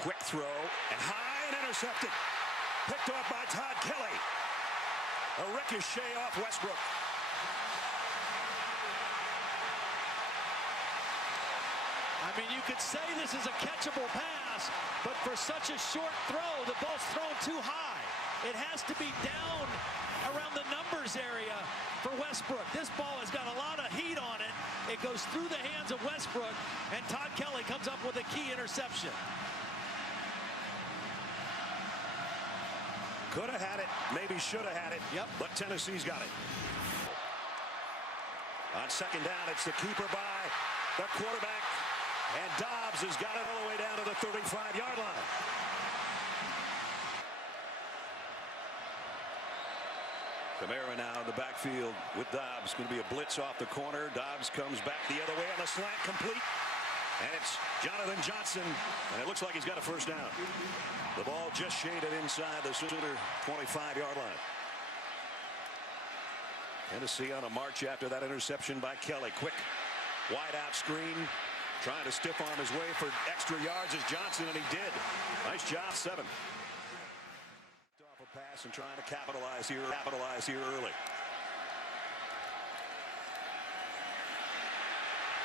Quick throw, and high and intercepted. Picked off by Todd Kelly. A ricochet off Westbrook. I mean, you could say this is a catchable pass, but for such a short throw, the ball's thrown too high. It has to be down around the numbers area for Westbrook. This ball has got a lot of heat on it. It goes through the hands of Westbrook, and Todd Kelly comes up with a key interception. Could have had it, maybe should have had it, but Tennessee's got it. On second down, it's the keeper by the quarterback, and Dobbs has got it all the way down to the 35-yard line. Kamara now in the backfield with Dobbs. Going to be a blitz off the corner. Dobbs comes back the other way on the slant, complete. And it's Jonathan Johnson, and it looks like he's got a first down. The ball just shaded inside the Sooner 25-yard line. Tennessee on a march after that interception by Kelly. Quick wide out screen, trying to stiff arm his way for extra yards as Johnson, and he did. Nice job, 7. Off a pass and trying to capitalize here early.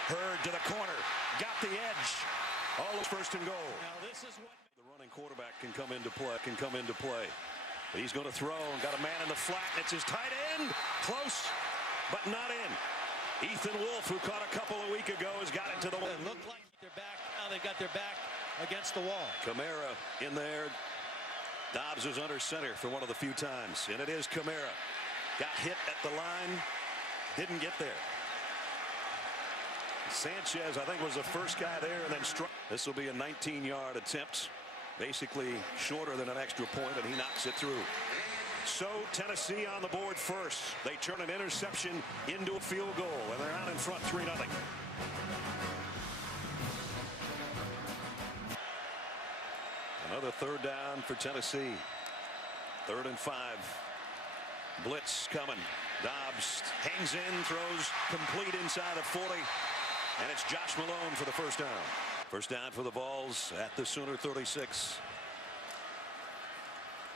Hurd to the corner, got the edge. All is first and goal. Now this is what the running quarterback can come into play. He's going to throw and got a man in the flat. It's his tight end, close, but not in. Ethan Wolf, who caught a couple a week ago, has got it to the wall. It looked like they're back. Now they've got their back against the wall. Kamara in there. Dobbs is under center for one of the few times, and it is Kamara. Got hit at the line, didn't get there. Sanchez, I think, was the first guy there and then struck. This will be a 19-yard attempt, basically shorter than an extra point, and he knocks it through. So Tennessee on the board first. They turn an interception into a field goal, and they're out in front 3-0. Another third down for Tennessee. 3rd and 5. Blitz coming. Dobbs hangs in, throws complete inside of 40. And it's Josh Malone for the first down. First down for the Vols at the Sooner 36.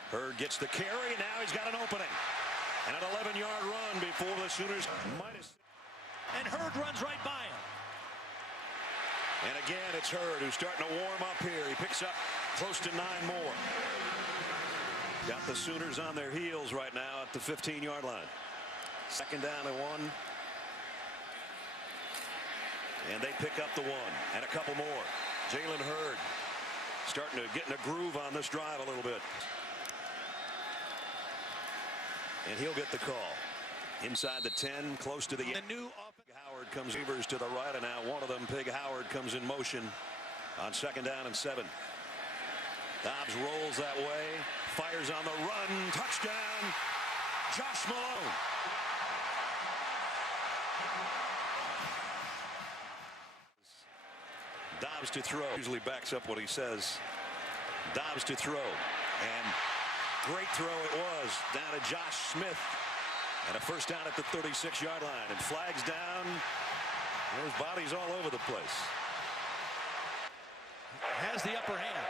Hurd gets the carry. Now he's got an opening. And an 11-yard run before the Sooners minus. And Hurd runs right by him. And again, it's Hurd who's starting to warm up here. He picks up close to 9 more. Got the Sooners on their heels right now at the 15-yard line. Second down and 1. And they pick up the 1 and a couple more. Jalen Hurd starting to get in a groove on this drive a little bit. And he'll get the call. Inside the 10, close to the new Howard comes Evers to the right, and now one of them, Pig Howard, comes in motion on second down and 7. Dobbs rolls that way, fires on the run, touchdown, Josh Malone. Dobbs to throw. Usually backs up what he says. Dobbs to throw. And great throw it was down to Josh Smith. And a first down at the 36-yard line. And flags down. There's bodies all over the place. Has the upper hand.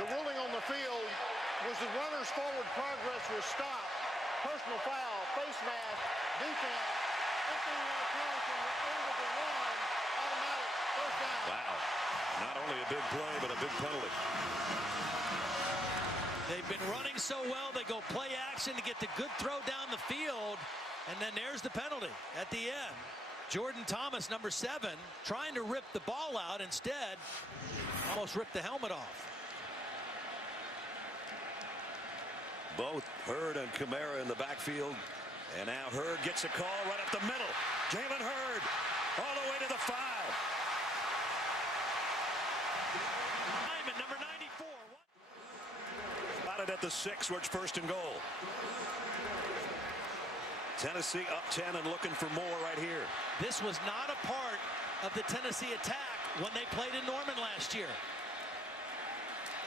The ruling on the field was the runner's forward progress was stopped. Personal foul, face mask, defense, 15-yard penalty from the end of the run, automatic first down. Wow. Not only a big play, but a big penalty. They've been running so well, they go play action to get the good throw down the field, and then there's the penalty at the end. Jordan Thomas, number 7, trying to rip the ball out, instead almost ripped the helmet off. Both Hurd and Kamara in the backfield, and now Hurd gets a call right up the middle. Jalen Hurd all the way to the 5. Number 94. Spotted at the 6, where it's first and goal. Tennessee up 10 and looking for more right here. This was not a part of the Tennessee attack when they played in Norman last year.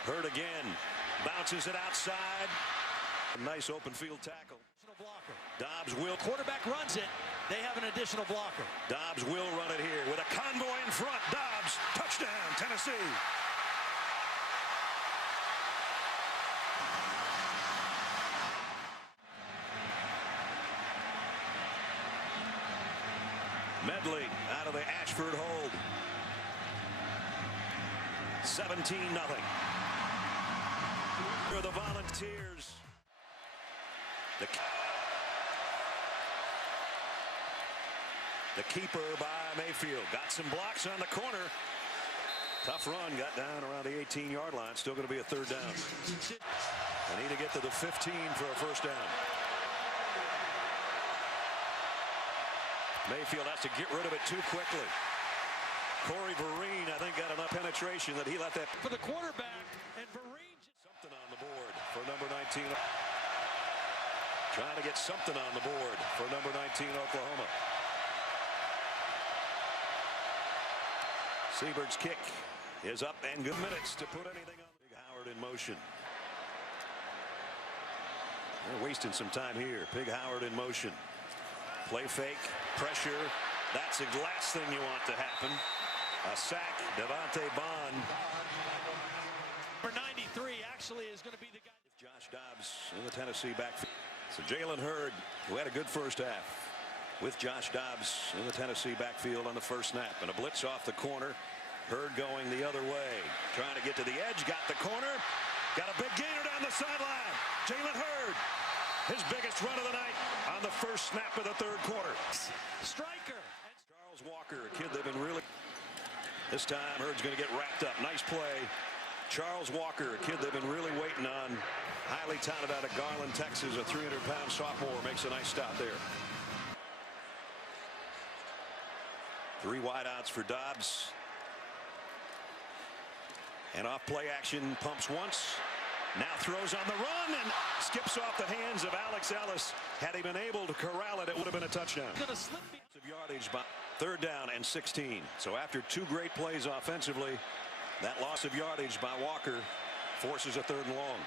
Hurd again, bounces it outside. A nice open field tackle. Dobbs will. Quarterback runs it. They have an additional blocker. Dobbs will run it here with a convoy in front. Dobbs, touchdown, Tennessee. Medley out of the Ashford hold. 17-0. For the Volunteers. The keeper by Mayfield got some blocks on the corner. Tough run, got down around the 18-yard line. Still going to be a third down. They need to get to the 15 for a first down. Mayfield has to get rid of it too quickly. Corey Vereen, I think, got enough penetration that he let that for the quarterback, and Vereen something on the board for number 19. Trying to get something on the board for number 19 Oklahoma. Seaberg's kick is up and good minutes to put anything on. Big Howard in motion. They're wasting some time here. Big Howard in motion. Play fake, pressure. That's the last thing you want to happen. A sack. Devontae Bond. Number 93 actually is going to be the guy. Josh Dobbs in the Tennessee backfield. So Jalen Hurd, who had a good first half, with Josh Dobbs in the Tennessee backfield on the first snap. And a blitz off the corner. Hurd going the other way. Trying to get to the edge. Got the corner. Got a big gainer down the sideline. Jalen Hurd. His biggest run of the night on the first snap of the third quarter. Striker. Charles Walker, a kid they've been really. This time Hurd's going to get wrapped up. Nice play. Charles Walker, a kid they've been really waiting on. Highly talented out of Garland, Texas. A 300-pound sophomore makes a nice stop there. 3 wideouts for Dobbs. And off play action, pumps once. Now throws on the run and skips off the hands of Alex Ellis. Had he been able to corral it, it would have been a touchdown. Yardage by third down and 16. So after 2 great plays offensively, that loss of yardage by Walker forces a 3rd and long.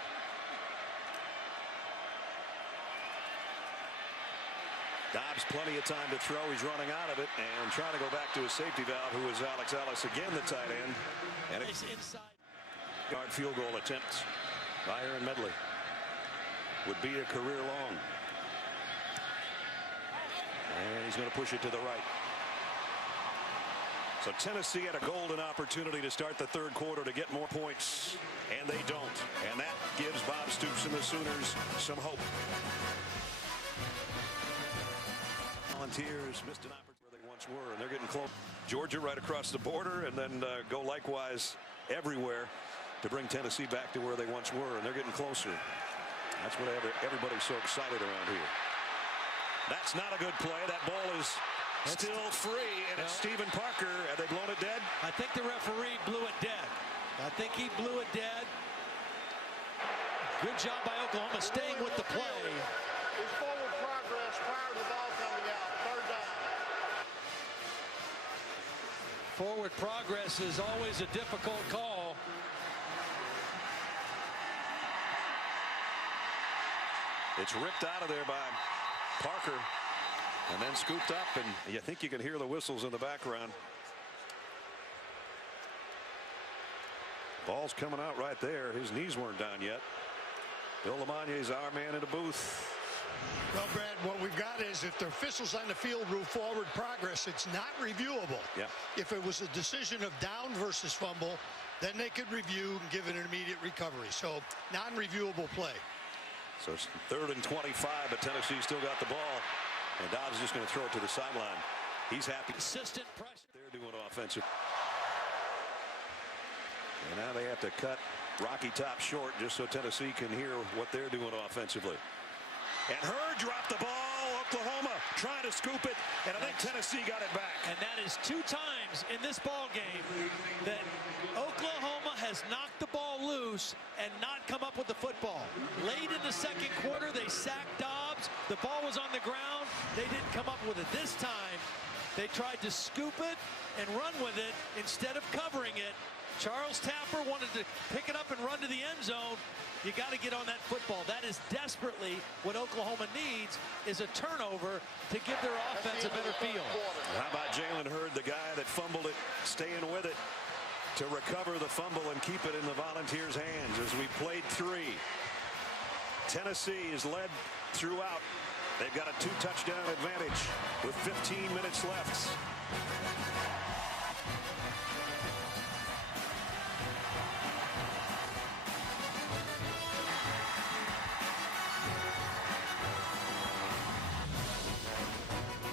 Dobbs plenty of time to throw. He's running out of it and trying to go back to his safety valve, who is Alex Ellis, again the tight end. And it's yard field goal attempt by Aaron Medley would be a career long. And he's going to push it to the right. So Tennessee had a golden opportunity to start the third quarter to get more points, and they don't. And that gives Bob Stoops and the Sooners some hope. Volunteers missed an opportunity where they once were, and they're getting close. Georgia right across the border, and then go likewise everywhere to bring Tennessee back to where they once were, and they're getting closer. That's what everybody's so excited around here. That's not a good play. That ball is still free, and it's Stephen Parker. Have they blown it dead? I think the referee blew it dead. I think he blew it dead. Good job by Oklahoma staying with the play. His forward progress prior to the ball coming out. Third down. Forward progress is always a difficult call. It's ripped out of there by Parker and then scooped up, and you think you can hear the whistles in the background. Ball's coming out right there. His knees weren't down yet. Bill LeMonnier's our man in the booth. Well, Brad, what we've got is if the officials on the field rule forward progress, it's not reviewable. Yeah. If it was a decision of down versus fumble, then they could review and give an immediate recovery. So non-reviewable play. So it's 3rd and 25, but Tennessee still got the ball. And Dobbs is just going to throw it to the sideline. He's happy. Consistent pressure. They're doing offensive. And now they have to cut Rocky Top short just so Tennessee can hear what they're doing offensively. And Hurd dropped the ball. Oklahoma trying to scoop it, and I think Tennessee got it back. And that is 2 times in this ball game that Oklahoma has knocked the ball loose and not come up with the football. Late in the second quarter, they sacked Dobbs. The ball was on the ground. They didn't come up with it. This time, they tried to scoop it and run with it instead of covering it. Charles Tapper wanted to pick it up and run to the end zone. You got to get on that football. That is desperately what Oklahoma needs, is a turnover to give their offense a better feel. How about Jalen Hurd, the guy that fumbled it, staying with it to recover the fumble and keep it in the Volunteers' hands as we played 3. Tennessee is led throughout They've got a 2-touchdown advantage with 15 minutes left.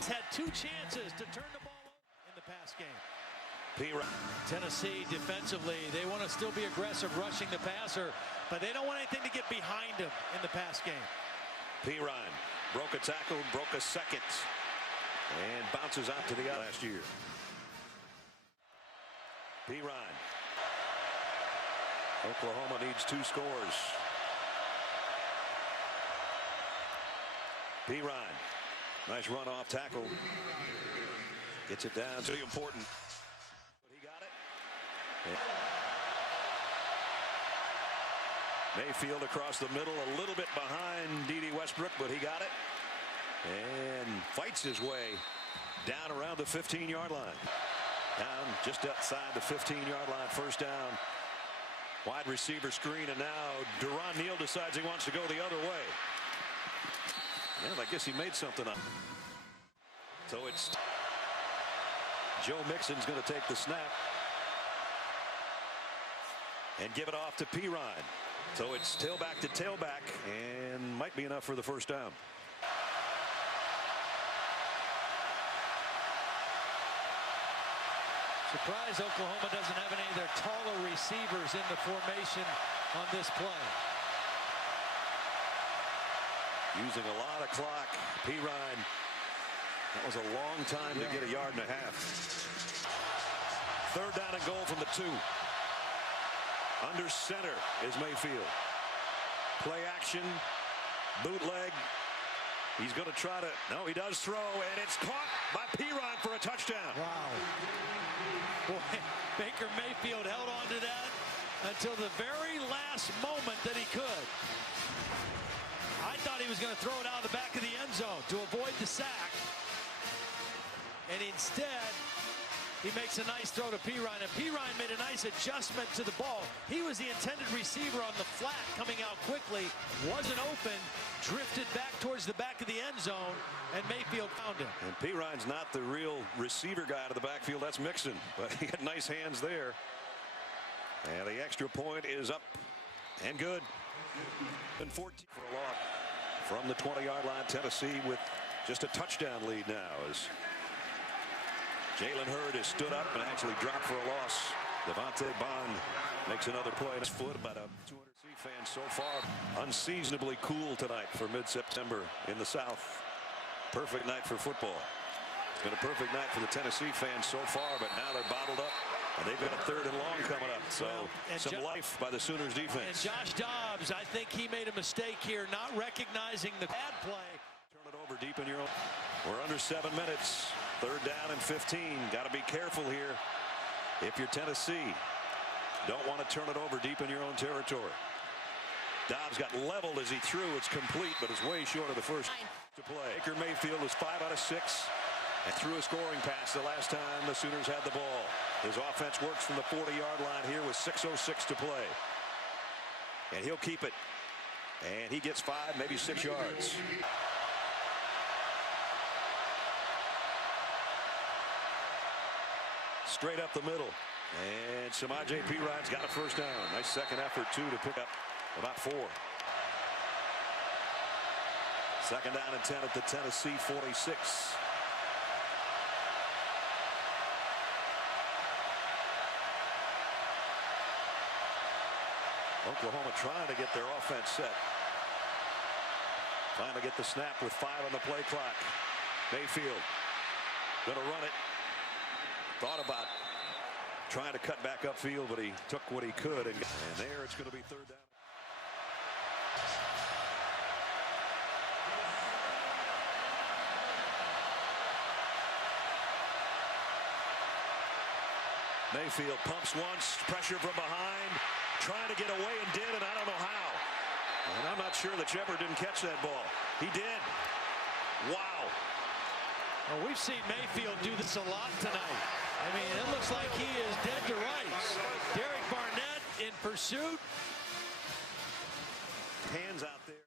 Had 2 chances to turn the ball over in the pass game. Tennessee defensively, they want to still be aggressive rushing the passer, but they don't want anything to get behind him in the pass game. Ryan broke a tackle, broke a second, and bounces out to the out last year. Ryan. Oklahoma needs 2 scores. Ryan. Nice run off tackle. Gets it down. It's really important. But he got it. Yeah. Mayfield across the middle, a little bit behind D.D. Westbrook, but he got it. And fights his way down around the 15-yard line. Down just outside the 15-yard line. First down. Wide receiver screen, and now Deron Neal decides he wants to go the other way. Well, I guess he made something up. So it's Joe Mixon's going to take the snap and give it off to Ryan. So it's tailback to tailback, and might be enough for the first down. Surprised Oklahoma doesn't have any of their taller receivers in the formation on this play. Using a lot of clock. Ryan. That was a long time to get a yard and a half. Third down and goal from the 2. Under center is Mayfield. Play action. Bootleg. He's going to try to. No, he does throw, and it's caught by Ryan for a touchdown. Wow. Boy, Baker Mayfield held on to that until the very last moment that he could. I thought he was going to throw it out of the back of the end zone to avoid the sack. And instead, he makes a nice throw to Ryan. And Ryan made a nice adjustment to the ball. He was the intended receiver on the flat, coming out quickly. Wasn't open. Drifted back towards the back of the end zone. And Mayfield found him. And Ryan's not the real receiver guy out of the backfield. That's Mixon. But he had nice hands there. And the extra point is up and good. And 14 for a loss. From the 20-yard line, Tennessee with just a touchdown lead now as Jalen Hurd has stood up and actually dropped for a loss. Devontae Bond makes another play. His foot about a 200 fans so far. Unseasonably cool tonight for mid-September in the South. Perfect night for football. It's been a perfect night for the Tennessee fans so far, but now they're bottled up. And they've got a 3rd and long coming up. So some life by the Sooners defense. And Josh Dobbs, I think he made a mistake here, not recognizing the bad play. Turn it over deep in your own. We're under 7 minutes. 3rd down and 15. Got to be careful here. If you're Tennessee, don't want to turn it over deep in your own territory. Dobbs got leveled as he threw. It's complete, but it's way short of the first to play. Baker Mayfield was 5 out of 6. And threw a scoring pass the last time the Sooners had the ball. His offense works from the 40-yard line here with 6:06 to play. And he'll keep it. And he gets 5, maybe 6 yards. Straight up the middle. And Samaje Perine got a first down. Nice second effort, too, to pick up about 4. Second down and 10 at the Tennessee 46. Oklahoma trying to get their offense set. Trying to get the snap with 5 on the play clock. Mayfield going to run it. Thought about trying to cut back upfield, but he took what he could. And there it's going to be 3rd down. Mayfield pumps once, pressure from behind. Trying to get away and did, and I don't know how. And I'm not sure that Shepard didn't catch that ball. He did. Wow. Well, we've seen Mayfield do this a lot tonight. I mean, it looks like he is dead to rights. Derek Barnett in pursuit. Hands out there.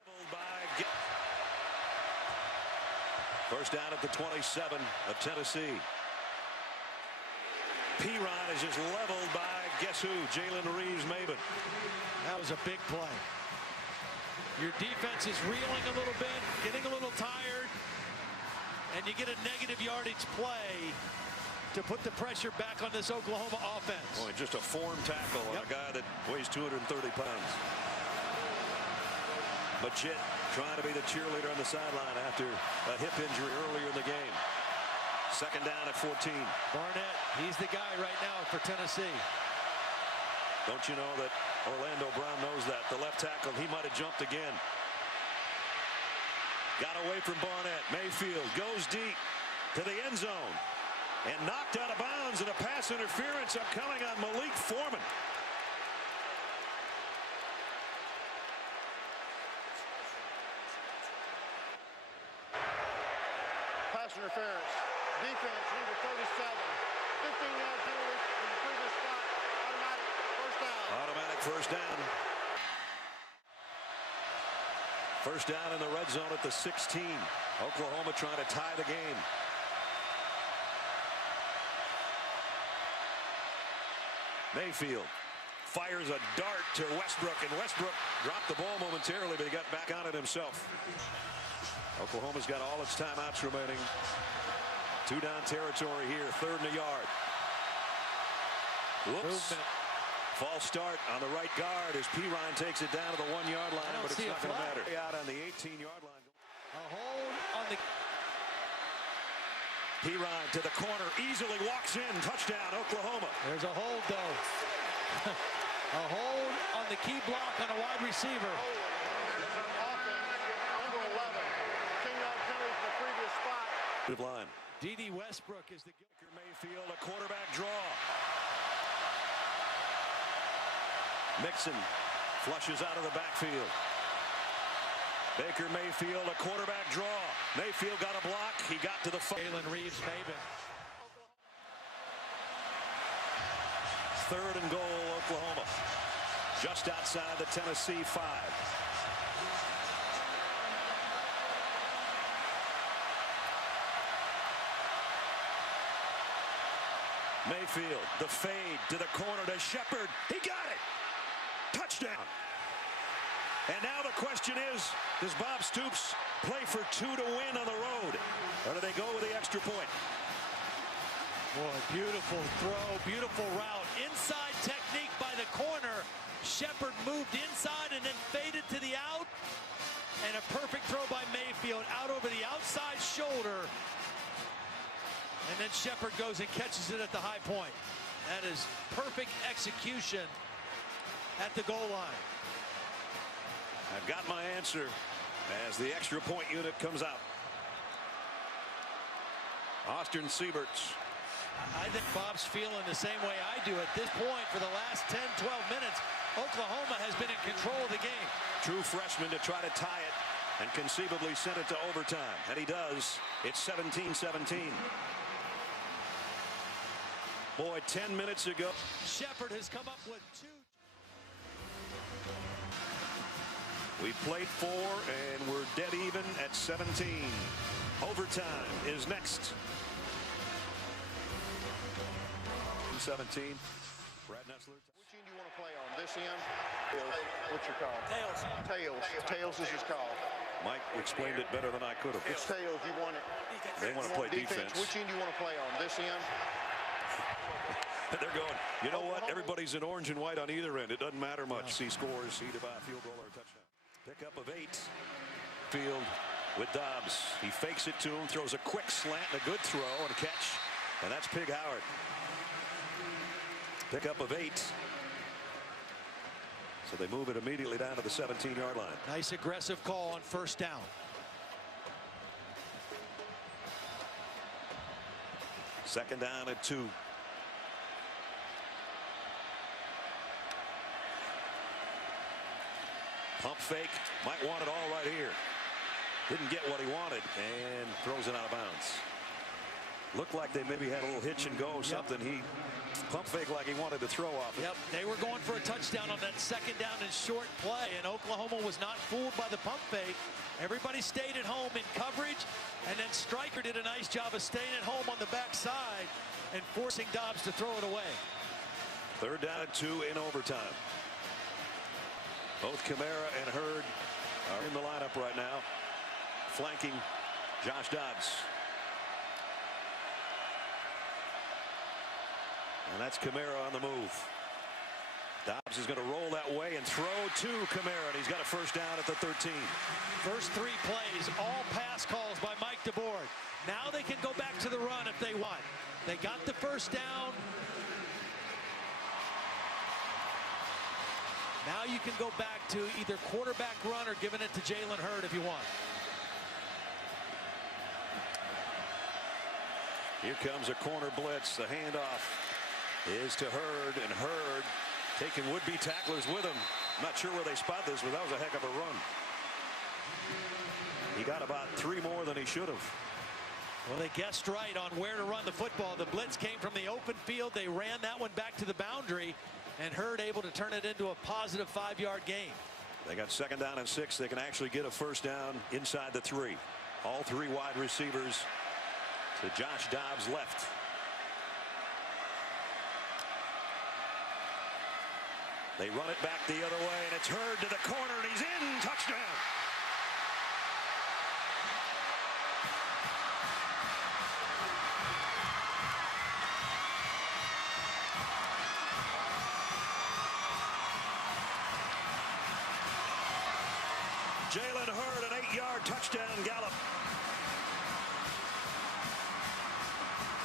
First down at the 27 of Tennessee. P-Rod is just leveled by guess who? Jalen Reeves-Maybin. That was a big play. Your defense is reeling a little bit, getting a little tired, and you get a negative yardage play to put the pressure back on this Oklahoma offense. Boy, just a form tackle on a guy that weighs 230 pounds. Majid trying to be the cheerleader on the sideline after a hip injury earlier in the game. Second down at 14. Barnett, he's the guy right now for Tennessee. Don't you know that Orlando Brown knows that? The left tackle, he might have jumped again. Got away from Barnett. Mayfield goes deep to the end zone and knocked out of bounds, and a pass interference upcoming on Malik Foreman. Pass interference. Defense, number 37. 15-yard penalty in the previous spot. Automatic first down. Automatic first down. First down in the red zone at the 16. Oklahoma trying to tie the game. Mayfield fires a dart to Westbrook, and Westbrook dropped the ball momentarily, but he got back on it himself. Oklahoma's got all its timeouts remaining. 2-down territory here, 3rd and a yard. Whoops. Movement. False start on the right guard as P-Ryan takes it down to the 1-yard line, but it's not going to matter. Out on the 18-yard line. A hold on the... P-Ryan to the corner, easily walks in, touchdown, Oklahoma. There's a hold, though. A hold on the key block on a wide receiver. Number 11. 10-yard penalty from the previous spot. Good line. D.D. Westbrook is the... Baker Mayfield, a quarterback draw. Mixon flushes out of the backfield. Baker Mayfield, a quarterback draw. Mayfield got a block. He got to the... Jalen Reeves-Maybin. 3rd and goal, Oklahoma. Just outside the Tennessee 5. Mayfield, the fade to the corner to Shepard. He got it. Touchdown. And now the question is, does Bob Stoops play for 2 to win on the road? Or do they go with the extra point? Boy, beautiful throw, beautiful route. Inside technique by the corner. Shepard moved inside and then faded to the out. And a perfect throw by Mayfield out over the outside shoulder. And then Shepard goes and catches it at the high point. That is perfect execution at the goal line. I've got my answer as the extra point unit comes out. Austin Sieberts. I think Bob's feeling the same way I do at this point. For the last 10, 12 minutes, Oklahoma has been in control of the game. True freshman to try to tie it and conceivably send it to overtime. And he does. It's 17-17. Boy, 10 minutes ago. Shepard has come up with 2. We played 4 and we're dead even at 17. Overtime is next. 17. Brad Nessler. Which end do you want to play on? This end? What's your call? Tails. Tails. Tails is his call. Mike explained it better than I could have. It's tails. You want it. They want to play defense. Which end do you want to play on? This end? They're going, you know what? Everybody's in orange and white on either end. It doesn't matter much. He scores either by a field goal or a touchdown. Pickup of 8. Field with Dobbs. He fakes it to him, throws a quick slant and a good throw and a catch. And that's Pig Howard. Pickup of 8. So they move it immediately down to the 17-yard line. Nice aggressive call on first down. Second down at 2. Pump fake, might want it all right here. Didn't get what he wanted and throws it out of bounds. Looked like they maybe had a little hitch and go, something. He pump fake like he wanted to throw off it. Yep, they were going for a touchdown on that second down and short play, and Oklahoma was not fooled by the pump fake. Everybody stayed at home in coverage, and then Stryker did a nice job of staying at home on the backside and forcing Dobbs to throw it away. 3rd down and 2 in overtime. Both Kamara and Hurd are in the lineup right now, flanking Josh Dobbs. And that's Kamara on the move. Dobbs is going to roll that way and throw to Kamara, and he's got a first down at the 13. First 3 plays, all pass calls by Mike DeBoer. Now they can go back to the run if they want. They got the first down. Now you can go back to either quarterback run or giving it to Jalen Hurd if you want. Here comes a corner blitz. The handoff is to Hurd, and Hurd taking would-be tacklers with him. I'm not sure where they spot this, but that was a heck of a run. He got about 3 more than he should have. Well, they guessed right on where to run the football. The blitz came from the open field. They ran that one back to the boundary, and Hurd able to turn it into a positive 5-yard gain. They got 2nd down and 6. They can actually get a first down inside the 3. All 3 wide receivers to Josh Dobbs left. They run it back the other way, and it's Hurd to the corner, and he's in. Touchdown. Jalen Hurd, an 8-yard touchdown gallop.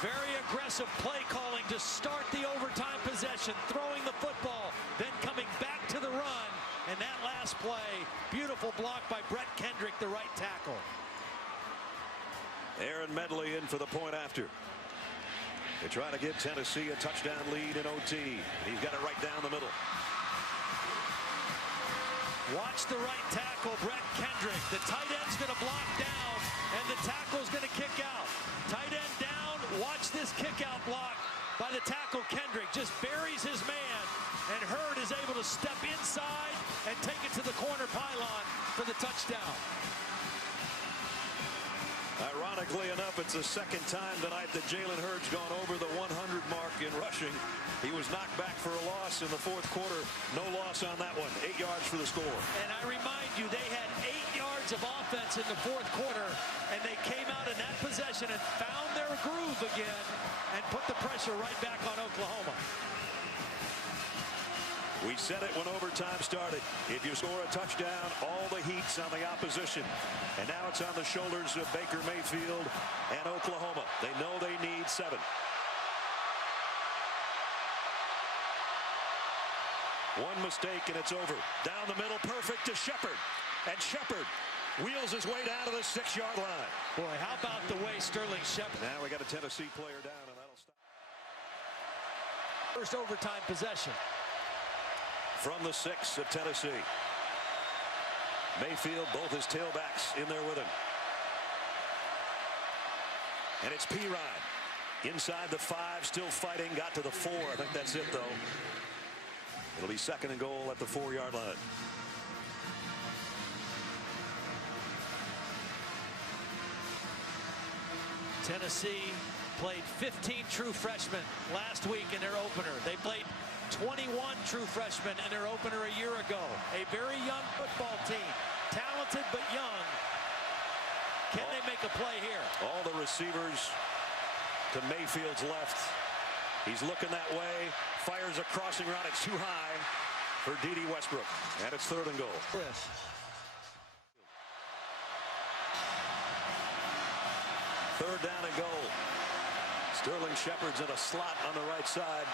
Very aggressive play calling to start the overtime possession, throwing the football, then coming back to the run. And that last play, beautiful block by Brett Kendrick, the right tackle. Aaron Medley in for the point after. They try to give Tennessee a touchdown lead in OT. He's got it right down the middle. Watch the right tackle, Brett Kendrick. The tight end's going to block down, and the tackle's going to kick out. Tight end down. Watch this kick out block by the tackle. Kendrick just buries his man, and Hurd is able to step inside and take it to the corner pylon for the touchdown. Ironically enough, it's the 2nd time tonight that Jalen Hurd's gone over the 100 mark in rushing. He was knocked back for a loss in the 4th quarter. No loss on that one. 8 yards for the score. And I remind you, they had 8 yards of offense in the 4th quarter, and they came out in that possession and found their groove again and put the pressure right back on Oklahoma. We said it when overtime started. If you score a touchdown, all the heat's on the opposition. And now it's on the shoulders of Baker Mayfield and Oklahoma. They know they need 7. One mistake and it's over. Down the middle, perfect to Shepard. And Shepard wheels his way down to the 6-yard line. Boy, how about the way Sterling Shepard. Now we got a Tennessee player down, and that'll stop. First overtime possession. From the 6 of Tennessee. Mayfield, both his tailbacks in there with him. And it's P-Rod. Inside the 5, still fighting, got to the 4. I think that's it, though. It'll be 2nd and goal at the 4-yard line. Tennessee played 15 true freshmen last week in their opener. They played 21 true freshmen in their opener a year ago. A very young football team. Talented but young. Can they make a play here? All the receivers to Mayfield's left. He's looking that way. Fires a crossing route. It's too high for D.D. Westbrook. And it's 3rd and goal. Chris. Third down and goal. Sterling Shepard's in a slot on the right side.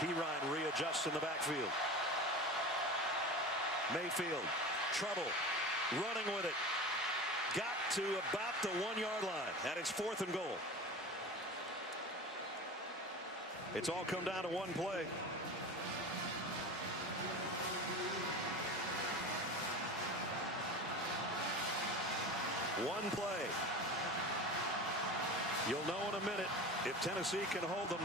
P-Ryan readjusts in the backfield. Mayfield, trouble, running with it. Got to about the 1-yard line, and it's 4th and goal. It's all come down to one play. One play. You'll know in a minute if Tennessee can hold them.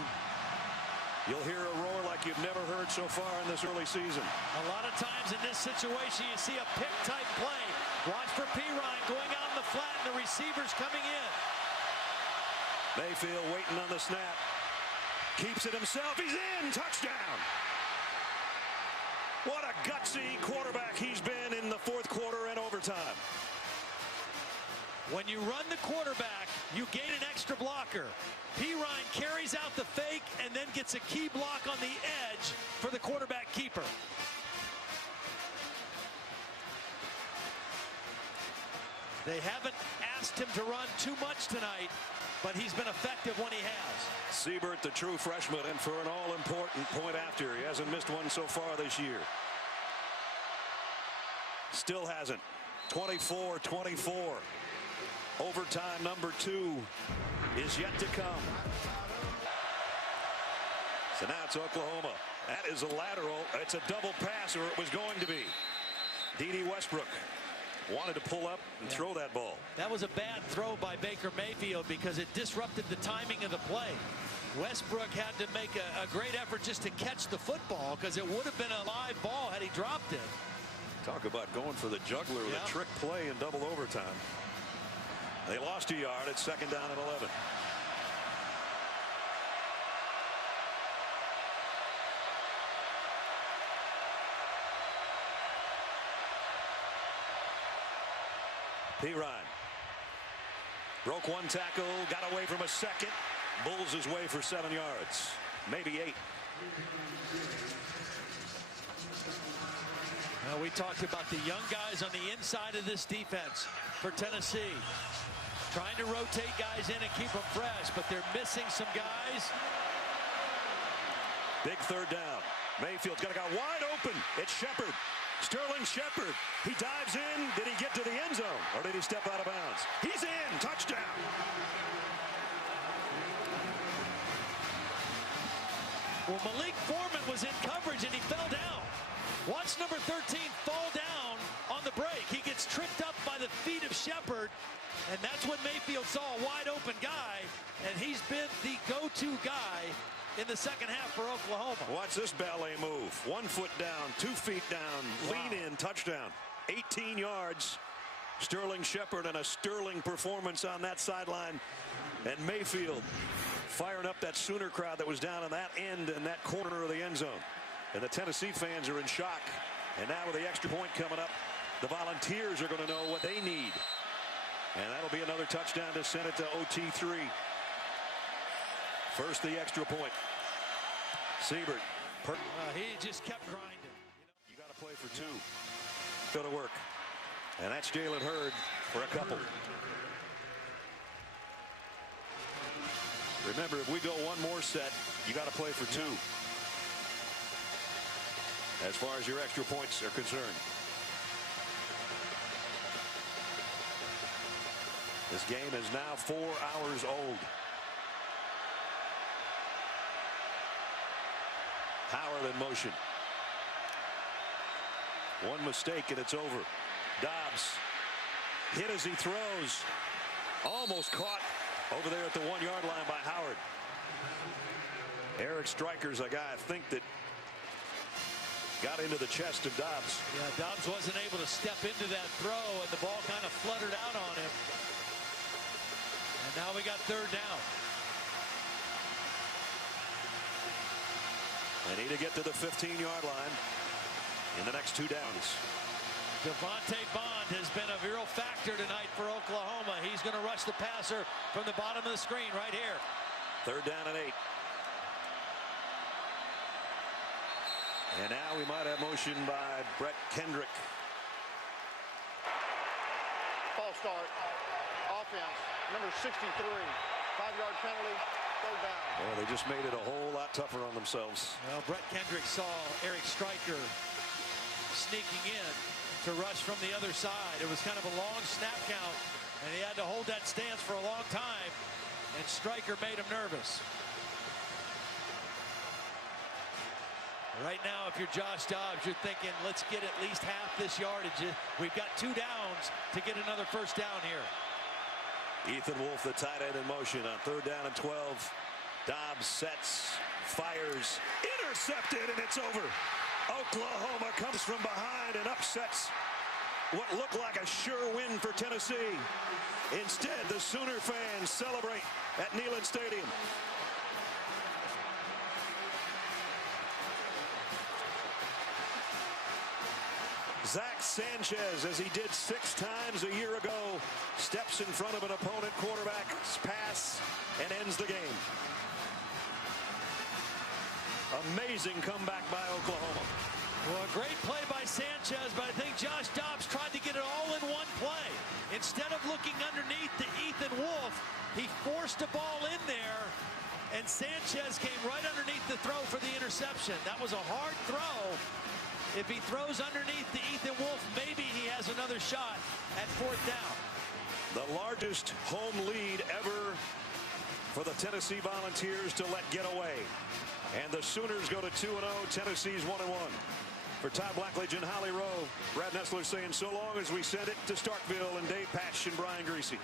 You'll hear a roar like you've never heard so far in this early season. A lot of times in this situation, you see a pick-type play. Watch for Pirine going out in the flat, and the receivers coming in. Mayfield waiting on the snap. Keeps it himself. He's in. Touchdown. What a gutsy quarterback he's been in the fourth quarter and overtime. When you run the quarterback, you gain an extra blocker. Pirine carries out the fake and then gets a key block on the edge for the quarterback keeper. They haven't asked him to run too much tonight, but he's been effective when he has. Siebert, the true freshman, and for an all-important point after. He hasn't missed one so far this year. Still hasn't. 24-24. Overtime number 2 is yet to come. So now it's Oklahoma. That is a lateral. It's a double pass, or it was going to be. D.D. Westbrook wanted to pull up and throw that ball. That was a bad throw by Baker Mayfield because it disrupted the timing of the play. Westbrook had to make a great effort just to catch the football because it would have been a live ball had he dropped it. Talk about going for the juggler with a trick play in double overtime. They lost a yard. It's second down and 11. Pirine broke one tackle, got away from a second. Bulls his way for 7 yards, maybe 8. We talked about the young guys on the inside of this defense for Tennessee. Trying to rotate guys in and keep them fresh, but they're missing some guys. Big third down. Mayfield's got a guy wide open. It's Shepard. Sterling Shepard. He dives in. Did he get to the end zone, or did he step out of bounds? He's in. Touchdown. Well, Malik Foreman was in coverage and he fell down. Watch number 13 fall down on the break. He gets tripped up by the feet of Shepard, and that's when Mayfield saw a wide open guy, and he's been the go-to guy in the second half for Oklahoma. Watch this ballet move. 1 foot down, 2 feet down, lean in, touchdown. 18 yards. Sterling Shepard, and a sterling performance on that sideline. And Mayfield firing up that Sooner crowd that was down on that end and that corner of the end zone. And the Tennessee fans are in shock. And now with the extra point coming up, the Volunteers are going to know what they need. And that'll be another touchdown to send it to OT3. First, the extra point. Siebert. He just kept grinding. You got to play for 2. Go to work. And that's Jalen Hurd for a couple. Remember, if we go one more set, you got to play for 2. As far as your extra points are concerned. This game is now 4 hours old. Howard in motion. One mistake and it's over. Dobbs hit as he throws. Almost caught over there at the 1 yard line by Howard. Eric Stryker's a guy I think that got into the chest of Dobbs. Yeah, Dobbs wasn't able to step into that throw, and the ball kind of fluttered out on him. And now we got third down. They need to get to the 15-yard line in the next 2 downs. Devontae Bond has been a real factor tonight for Oklahoma. He's going to rush the passer from the bottom of the screen right here. Third down and 8. And now we might have motion by Brett Kendrick. False start. Offense. Number 63. 5-yard penalty. Third down. Well, they just made it a whole lot tougher on themselves. Well, Brett Kendrick saw Eric Stryker sneaking in to rush from the other side. It was kind of a long snap count, and he had to hold that stance for a long time, and Stryker made him nervous. Right now, if you're Josh Dobbs, you're thinking, let's get at least half this yardage. We've got 2 downs to get another first down here. Ethan Wolf, the tight end, in motion on 3rd down and 12. Dobbs sets, fires, intercepted, and it's over. Oklahoma comes from behind and upsets what looked like a sure win for Tennessee. Instead, the Sooner fans celebrate at Neyland Stadium. Zach Sanchez, as he did 6 times a year ago, steps in front of an opponent quarterback's pass and ends the game. Amazing comeback by Oklahoma. Well, a great play by Sanchez, but I think Josh Dobbs tried to get it all in one play. Instead of looking underneath to Ethan Wolf, he forced the ball in there, and Sanchez came right underneath the throw for the interception. That was a hard throw. If he throws underneath to Ethan Wolf, maybe he has another shot at 4th down. The largest home lead ever for the Tennessee Volunteers to let get away. And the Sooners go to 2-0. Tennessee's 1-1. For Todd Blackledge and Holly Rowe, Brad Nessler saying so long as we send it to Starkville and Dave Patch and Brian Greasy.